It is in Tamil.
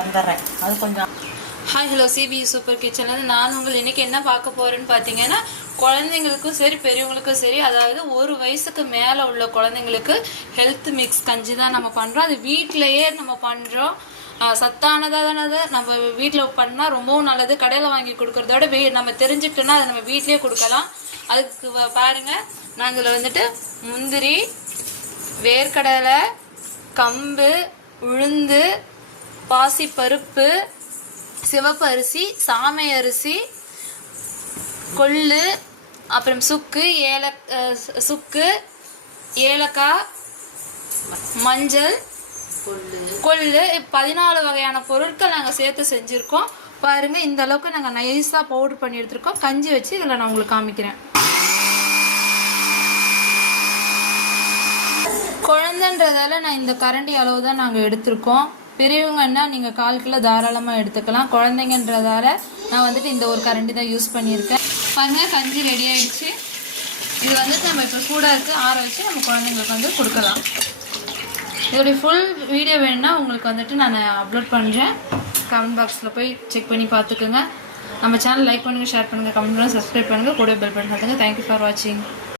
வந்துடுறேன். அது கொஞ்சம். ஹாய் ஹலோ சிபி சூப்பர் கிச்சன்லேருந்து நான் உங்கள் இன்றைக்கி என்ன பார்க்க போகிறேன்னு பார்த்தீங்கன்னா, குழந்தைங்களுக்கும் சரி பெரியவங்களுக்கும் சரி, அதாவது 1 வயசுக்கு மேலே உள்ள குழந்தைங்களுக்கு ஹெல்த் மிக்ஸ் கஞ்சி தான் நம்ம பண்ணுறோம். அது வீட்டிலையே நம்ம பண்ணுறோம். சத்தானதானதை நம்ம வீட்டில் பண்ணால் ரொம்பவும் நல்லது. கடையில் வாங்கி கொடுக்குறதோட நம்ம தெரிஞ்சுக்கிட்டோன்னா அதை நம்ம வீட்லேயே கொடுக்கலாம். அதுக்கு பாருங்கள், நான் இதில் வந்துட்டு முந்திரி, வேர்க்கடலை, கம்பு, உளுந்து, பாசிப்பருப்பு, சிவப்பு அரிசி, சாமை அரிசி, கொள்ளு, அப்புறம் சுக்கு, ஏலக்காய், மஞ்சள், கொள்ளு 14 வகையான பொருட்கள் நாங்கள் சேர்த்து செஞ்சுருக்கோம். பாருங்கள், இந்த அளவுக்கு நாங்கள் நைஸாக பவுடர் பண்ணி எடுத்துருக்கோம். கஞ்சி வச்சு இதில் நான் உங்களுக்கு காமிக்கிறேன். குழந்தைன்றதால நான் இந்த கரண்டி அளவு தான் நாங்கள் எடுத்திருக்கோம். பெரியவங்கன்னா நீங்கள் 1/4 கிலோ தாராளமாக எடுத்துக்கலாம். குழந்தைங்கன்றதால நான் வந்துட்டு இந்த ஒரு கரண்டி தான் யூஸ் பண்ணியிருக்கேன். பாருங்கள், கஞ்சி ரெடி ஆகிடுச்சு. இது வந்துட்டு நம்ம இப்போ சூடாக இருக்குது, ஆற வச்சு நம்ம குழந்தைங்களுக்கு வந்து கொடுக்கலாம். இதோடைய ஃபுல் வீடியோ வேணும்னா உங்களுக்கு வந்துட்டு நான் அப்லோட் பண்ணுறேன். கமெண்ட் பாக்ஸில் போய் செக் பண்ணி பார்த்துக்குங்க. நம்ம சேனல் லைக் பண்ணுங்கள், ஷேர் பண்ணுங்கள், கமெண்ட் பண்ணுங்கள், சப்ஸ்கிரைப் பண்ணுங்கள், கூட பெல் பட்டன் பண்ணுங்கள். தேங்க்யூ ஃபார் வாட்சிங்.